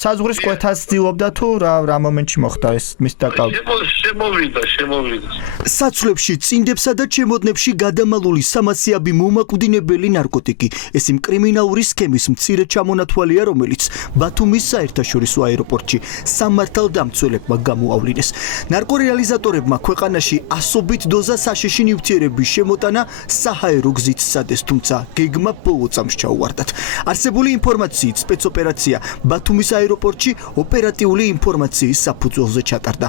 საზღვრის კვეთას ცდილობდა თუ რა მომენტში მოხდა ეს მის დაკავება? შემოვიდა. საცვლებში, წინდებსა და ჩემოდნებში გადამალული სამასიაბი მომაკვდინებელი ნარკოტიკი. ეს იმ კრიმინალური სქემის მცირე ჩამონათვალია, რომელიც ბათუმის საერთაშორისო აეროპორტში სამართალდამცველებმა გამოავლინეს. ნარკორეალიზატორებმა ქვეყანაში ასობით დოზა საშიში ნივთიერების შემოტანა საჰაერო გზით სცადეს, თუმცა გეგმა ბოლო წამს ჩაუვარდათ. არსებული ინფორმაციით სპეცოპერაცია ბათუმის აეროპორტში ოპერატიული ინფორმაციის საფუძველზე ჩატარდა.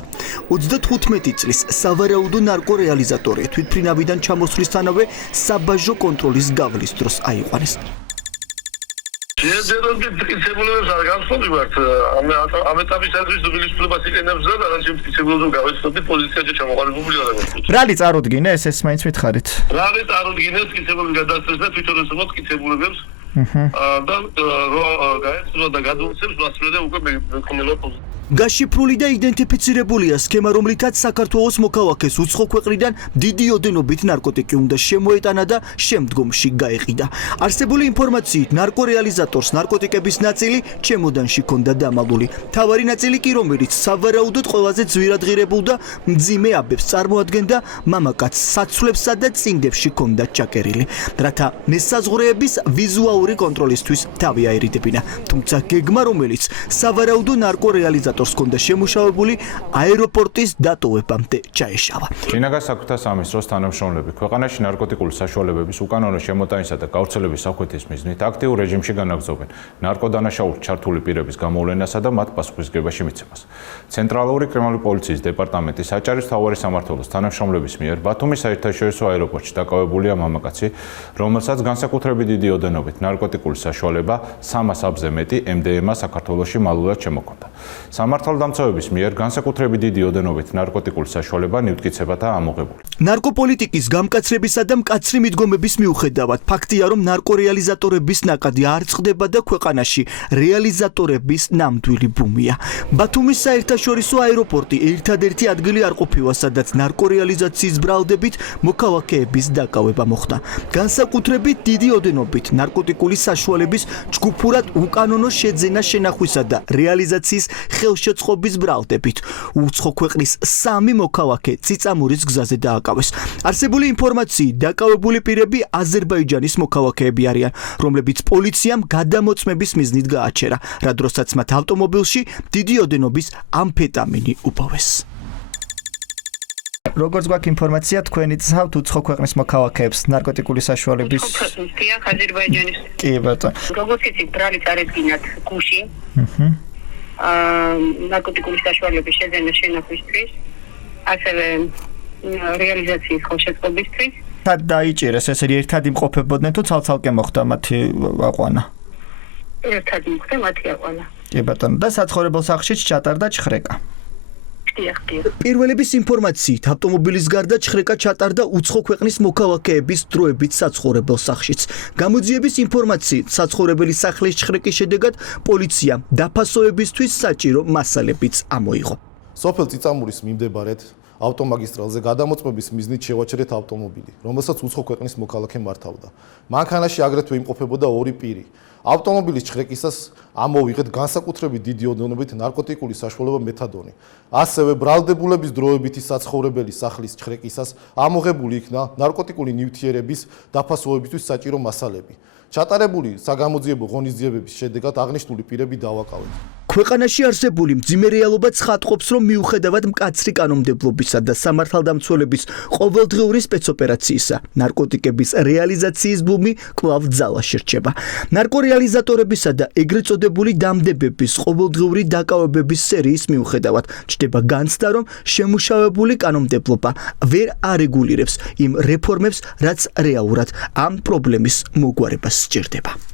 35 წლის სავარაუდო ნარკორეალიზატორი თვითმფრინავიდან ჩამოსვლისთანავე საბაჟო კონტროლის გავლის დროს აიყვანეს. შეძენობით მტკიცებულებებს არ განსხვავებთ. ამ ეტაპისათვის დუბილისფლობას იყენებს და რაღაც მტკიცებულებებს გავეცდები პოზიციაზე ჩამოყალიბებული არ არის. რალი წარუდგინეს ეს მაინც მითხარით? რალი წარუდგინეს მტკიცებულების გადასცეს და თვითონ ესმოთ მტკიცებულებებს და გაეცნო და გადაუცემს მასწავლე და უკვე მეკონელა პოზიცია. გაშიფრული და იდენტიფიცირებულია სქემა, რომლითაც საქართველოს მოქალაქეს უცხო ქვეყნიდან დიდი ოდენობით ნარკოტიკი უნდა შემოეტანა და შემდგომში გაეყიდა. არსებული ინფორმაციით ნარკორეალიზატორს ნარკოტიკების ნაწილი ჩემოდანში ჰქონდა დამალული. მთავარი ნაწილი კი, რომელიც სავარაუდოდ ყველაზე ძვირადღირებულ და მძიმე აბებს წარმოადგენდა, მამაკაც საცვლებსა და წინდებში ჰქონდა ჩაკერილი, რათა მესაზღვრეების ვიზუალური კონტროლისთვის თავი აერიდებინა. თუმცა გეგმა, რომელიც სავარაუდო ნარკორეალიზატორს ჰქონდა შემუშავებული, აეროპორტის დატოვებამდე ჩაეშალა. შინაგან საქმეთა სამინისტროს თანამშრომლები ქვეყანაში ნარკოტიკული საშუალებების უკანონო შემოტანისა და გავრცელების საფუძვლის მიზნით აქტიურ რეჟიმში განაგრძობენ ნარკოდანაშაულში ჩართული პირების გამოვლენასა და მათ პასუხისმგებაში მიცემას. ცენტრალური კრიმინალური პოლიციის დეპარტამენტის საჭარის მთავარი სამმართველოს თანამშრომლების მიერ ბათუმის საერთაშორისო აეროპორტში დაკავებულია მამაკაცი, რომელსაც განსაკუთრებით დიდი ოდენობით ნარკოტიკული საშუალება 300 აბზე მეტი MDMA საქართველოში მალულად შემოჰქონდა. სამართალდამცავების მიერ განსაკუთრებით დიდი ოდენობით ნარკოტიკული საშუალება ნივთგიცებათაა ამოღებული. ნარკოპოლიტიკის გამკაცრებისა და მკაცრი მიდგომების მიუხედავად, ფაქტია, რომ ნარკორეალიზატორების ნაკადი არ წყდება და ქვეყანაში რეალიზატორების ნამდვილი ბუმია. ბათუმის საერთაშორისო აეროპორტი ერთადერთი ადგილი არ ყოფილა, სადაც ნარკორეალიზაციის ბრალდებით მოქალაქეების დაკავება მოხდა. განსაკუთრებით დიდი ოდენობით ნარკოტიკული საშუალების ჯგუფურად უკანონო შეძენა შენახვისა და რეალიზაციის ხელშეწყობის ბრალდებით უცხო ქვეყნის 3 მოქალაქე წიწამურის გზაზე დააკავეს. არსებული ინფორმაციით დაკავებული პირები აზერბაიჯანის მოქალაქეები არიან, რომლებიც პოლიციამ გადამოწმების მიზნით გააჩერა, რა დროსაც მათ ავტომობილში დიდი ოდენობის ამფეტამინი უბავეს. როგორც გვაქვს ინფორმაცია, თქვენი ცავთ უცხო ქვეყნის მოქალაქეებს ნარკოტიკული საშუალების აზერბაიჯანის. კი ბატონო. როგორც იცით, ბრალი წარედგინათ გუში. ნარკოტიკული საშუალების შეძენა შენახვისთვის, ასევე რეალიზაციის ხელშეწყობისთვის. და დაიჭირეს ეს ერთად იმყოფებოდნენ თუ ცალ-ცალკე მოხდა მათი აყვანა? ერთად მოხდა მათი აყვანა. კი ბატონო, და საცხოვრებელ სახლშიც ჩატარდა ჩხრეკა. პირველების ინფორმაციით, ავტომობილის გარდა ჩხრეკა ჩატარდა უცხო ქვეყნის მოქალაქეების დროებით საცხოვრებელ სახლშიც. გამოძიების ინფორმაციით, საცხოვრებელი სახლის ჩხრეკის შედეგად პოლიციამ დაფასოებისთვის საჭირო მასალებიც ამოიღო. სოფელ წიწამურის მიმდებარედ ავტომაგისტრალზე გადამოწმების მიზნით შევაჩერეთ ავტომობილი, რომელსაც უცხო ქვეყნის მოქალაქე მართავდა. მანქანაში აგრეთვე იმყოფებოდა 2 პირი. ავტომობილის ჩხრეკისას ამოვიღეთ განსაკუთრებით დიდი ოდენობით ნარკოტიკული საშუალება მეთადონი. ასევე ბრალდებულების დროებითი საცხოვრებელი სახლის ჩხრეკისას ამოღებული იქნა ნარკოტიკული ნივთიერების დაფასოებისთვის საჭირო მასალები. ჩატარებული საგამოძიებო ღონისძიებების შედეგად აღნიშნული პირები დავაკავეთ. ქვეყანაში არსებული მძიმე რეალობა ცხადყოფს, რომ მიუხედავად მკაცრი კანონმდებლობისა და სამართალდამცველების ყოველდღიური სპეცოპერაციისა, ნარკოტიკების რეალიზაციის ბუმი კვლავ ძალაში რჩება. ნარკორეალიზატორებისა და ეგრეთ წოდებული დამდებების ყოველდღიური დაკავებების სერიის მიუხედავად, ჩნდება განცდა, რომ შემუშავებული კანონმდებლობა ვერ არეგულირებს იმ რეფორმებს, რაც რეალურად ამ პრობლემის მოგვარებას სჭირდება.